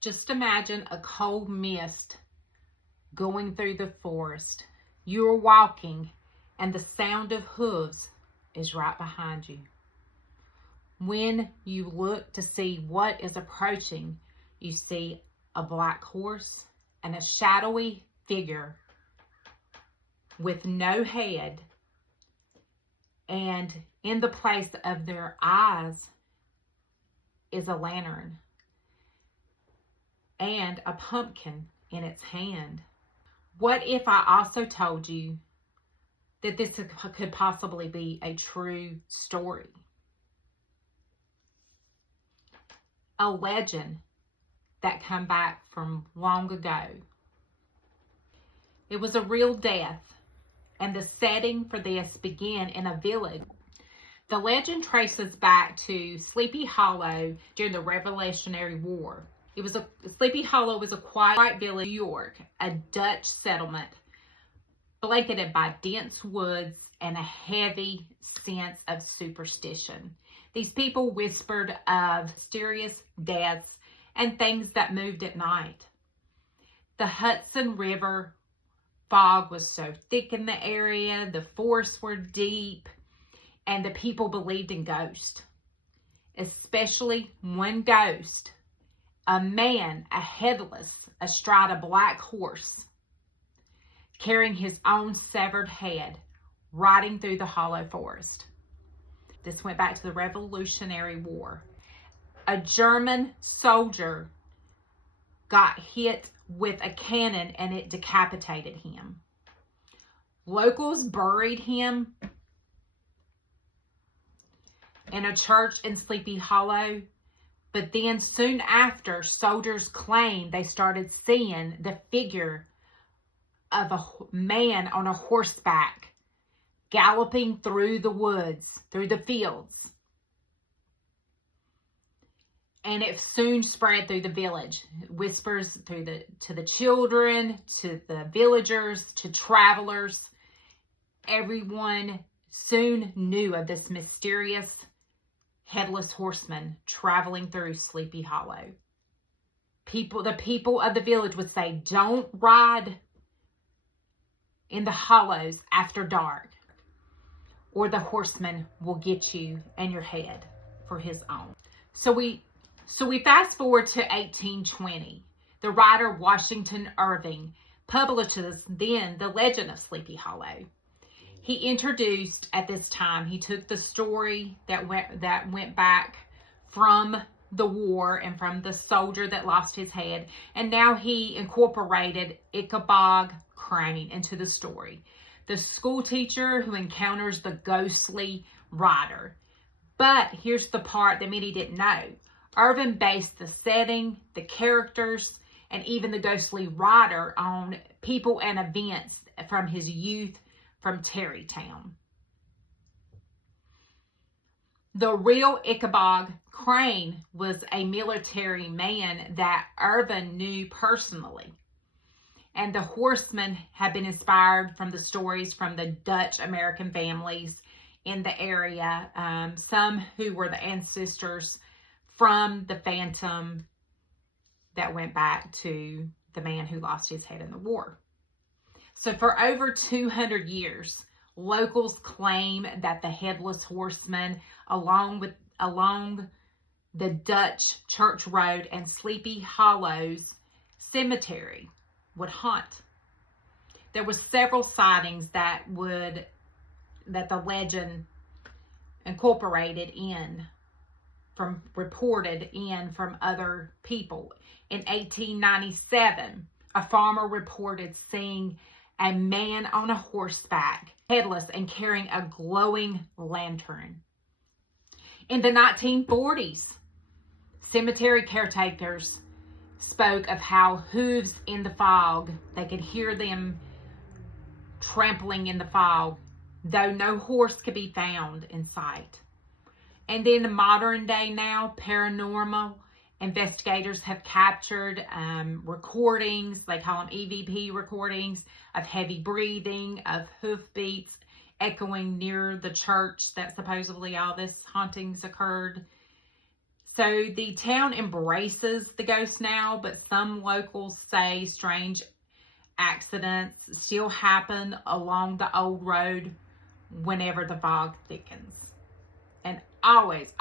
Just imagine a cold mist going through the forest. You're walking and the sound of hooves is right behind you. When you look to see what is approaching, you see a black horse and a shadowy figure with no head, and in the place of their eyes is a lantern and a pumpkin in its hand. What if I also told you that this could possibly be a true story? A legend that come back from long ago. It was a real death, and the setting for this began in a village. The legend traces back to Sleepy Hollow during the Revolutionary War. Sleepy Hollow was a quiet village in New York, a Dutch settlement blanketed by dense woods and a heavy sense of superstition. These people whispered of mysterious deaths and things that moved at night. The Hudson River fog was so thick in the area, the forests were deep, and the people believed in ghosts. Especially one ghost, a man, a headless, astride a black horse, carrying his own severed head, riding through the hollow forest. This went back to the Revolutionary War. A German soldier got hit with a cannon and it decapitated him. Locals buried him in a church in Sleepy Hollow, but then soon after, soldiers claimed they started seeing the figure of a man on a horseback galloping through the woods, through the fields. And it soon spread through the village. Whispers to the children, to the villagers, to travelers. Everyone soon knew of this mysterious headless horseman traveling through Sleepy Hollow. The people of the village would say, don't ride in the hollows after dark, or the horseman will get you and your head for his own. So we fast forward to 1820. The writer Washington Irving publishes then The Legend of Sleepy Hollow. He introduced, at this time, he took the story that went back from the war and from the soldier that lost his head, and now he incorporated Ichabod Crane into the story. The school teacher who encounters the ghostly rider. But here's the part that many didn't know. Irving based the setting, the characters, and even the ghostly rider on people and events from his youth from Tarrytown. The real Ichabod Crane was a military man that Irving knew personally. And the horsemen had been inspired from the stories from the Dutch American families in the area, some who were the ancestors from the phantom that went back to the man who lost his head in the war. So for over 200 years, locals claim that the Headless Horseman, along the Dutch Church Road and Sleepy Hollow's cemetery, would haunt. There were several sightings that the legend incorporated in, reported in from other people. In 1897, a farmer reported seeing a man on a horseback, headless and carrying a glowing lantern. In the 1940s, cemetery caretakers spoke of how hooves in the fog, they could hear them trampling in the fog, though no horse could be found in sight. And then in modern day now, paranormal investigators have captured recordings, they call them EVP recordings, of heavy breathing, of hoofbeats echoing near the church that supposedly all this hauntings occurred. So the town embraces the ghost now, but some locals say strange accidents still happen along the old road whenever the fog thickens. And always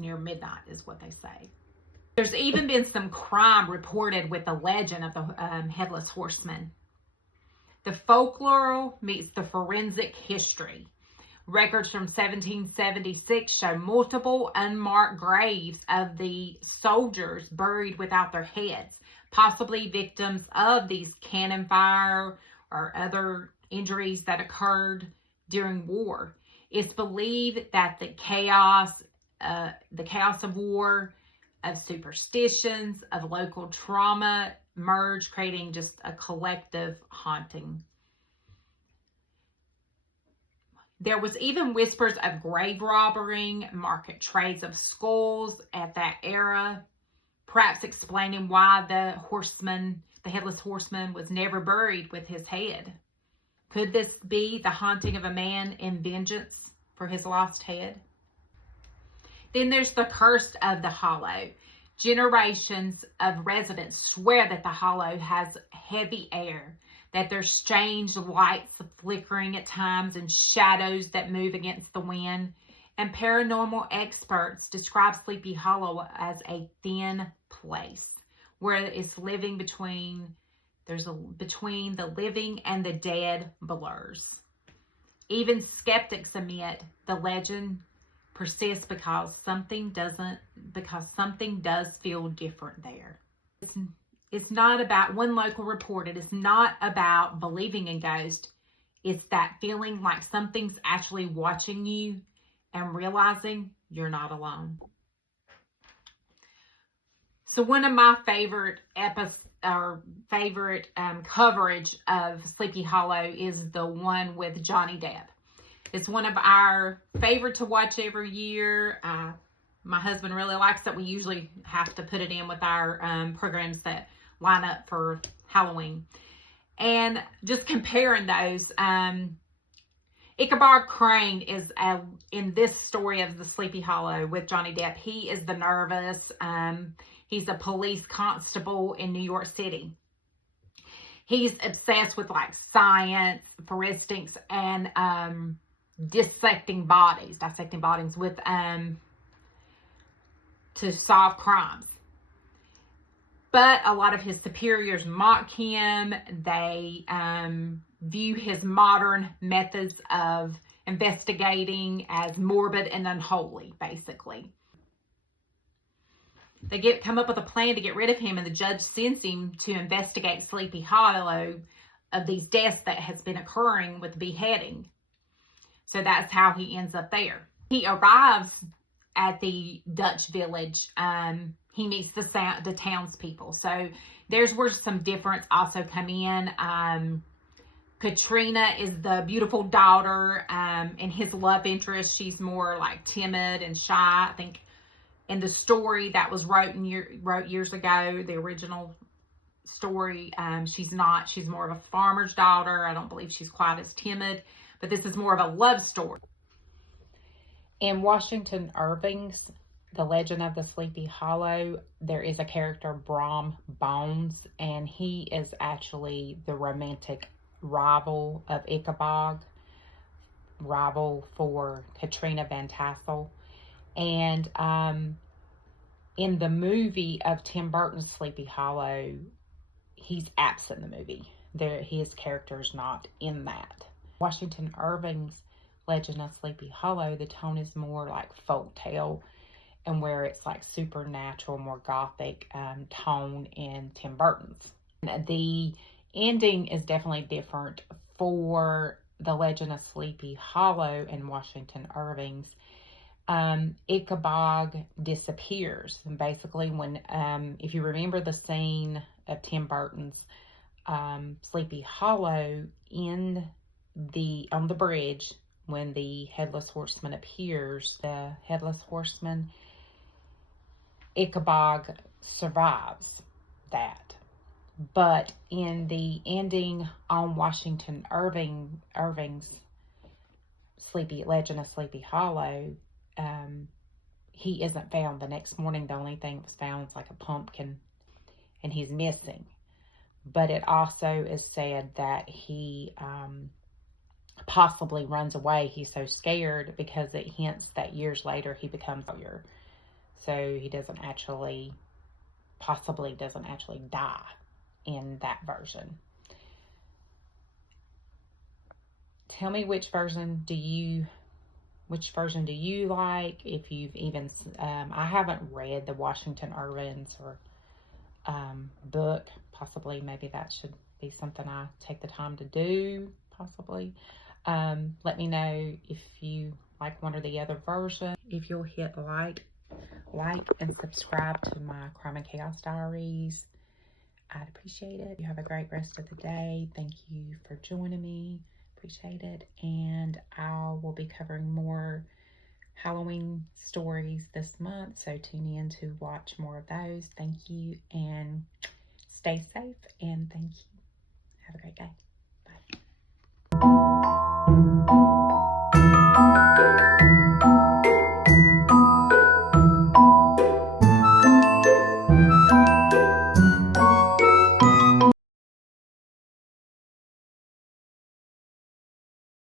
near midnight is what they say. There's even been some crime reported with the legend of the Headless Horseman. The folklore meets the forensic history. Records from 1776 show multiple unmarked graves of the soldiers buried without their heads, possibly victims of these cannon fire or other injuries that occurred during war. It's believed that the chaos of war, of superstitions, of local trauma merge, creating just a collective haunting. There was even whispers of grave robbing, market trades of skulls at that era, perhaps explaining why the Headless Horseman was never buried with his head. Could this be the haunting of a man in vengeance for his lost head? Then there's the curse of the hollow. Generations of residents swear that the hollow has heavy air, that there's strange lights flickering at times and shadows that move against the wind. And paranormal experts describe Sleepy Hollow as a thin place where it's living between the living and the dead blurs. Even skeptics admit the legend persists because something does feel different there. It's not about, one local reported, it's not about believing in ghosts. It's that feeling like something's actually watching you and realizing you're not alone. So one of my favorite coverage of Sleepy Hollow is the one with Johnny Depp. It's one of our favorite to watch every year. My husband really likes it. We usually have to put it in with our programs that line up for Halloween. And just comparing those, Ichabod Crane is in this story of the Sleepy Hollow with Johnny Depp. He is the nervous. He's a police constable in New York City. He's obsessed with like science, forensics, and dissecting bodies with to solve crimes. But a lot of his superiors mock him. They view his modern methods of investigating as morbid and unholy, basically. They come up with a plan to get rid of him, and the judge sends him to investigate Sleepy Hollow of these deaths that has been occurring with beheading. So that's how he ends up there. He arrives at the Dutch village. He meets the townspeople. So there's where some difference also come in. Katrina is the beautiful daughter, and his love interest. She's more like timid and shy. I think in the story that was wrote years ago, the original story, she's not. She's more of a farmer's daughter. I don't believe she's quite as timid, but this is more of a love story. In Washington Irving's The Legend of the Sleepy Hollow, there is a character, Brom Bones, and he is actually the romantic rival of Ichabod, rival for Katrina Van Tassel. And in the movie of Tim Burton's Sleepy Hollow, he's absent in the movie. His character is not in that. Washington Irving's Legend of Sleepy Hollow, the tone is more like folktale, and where it's like supernatural, more gothic tone in Tim Burton's. And the ending is definitely different for the Legend of Sleepy Hollow in Washington Irving's. Ichabod disappears, and basically when if you remember the scene of Tim Burton's Sleepy Hollow on the bridge, when the Headless Horseman appears, the Headless Horseman, Ichabod survives that. But in the ending on Washington Irving's Legend of Sleepy Hollow, he isn't found. The next morning, the only thing that was found is like a pumpkin, and he's missing. But it also is said that he possibly runs away. He's so scared because it hints that years later he becomes a failure. So he doesn't actually, possibly doesn't actually die in that version. Tell me which version do you like? If you've even, I haven't read the Washington Irving's or book. Possibly, maybe that should be something I take the time to do, possibly. Let me know if you like one or the other version. If you'll hit like and subscribe to my Crime and Chaos Diaries, I'd appreciate it. You have a great rest of the day. Thank you for joining me. Appreciate it. And I will be covering more Halloween stories this month, so tune in to watch more of those. Thank you, and stay safe, and thank